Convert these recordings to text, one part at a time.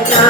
Right now.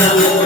감사합니다.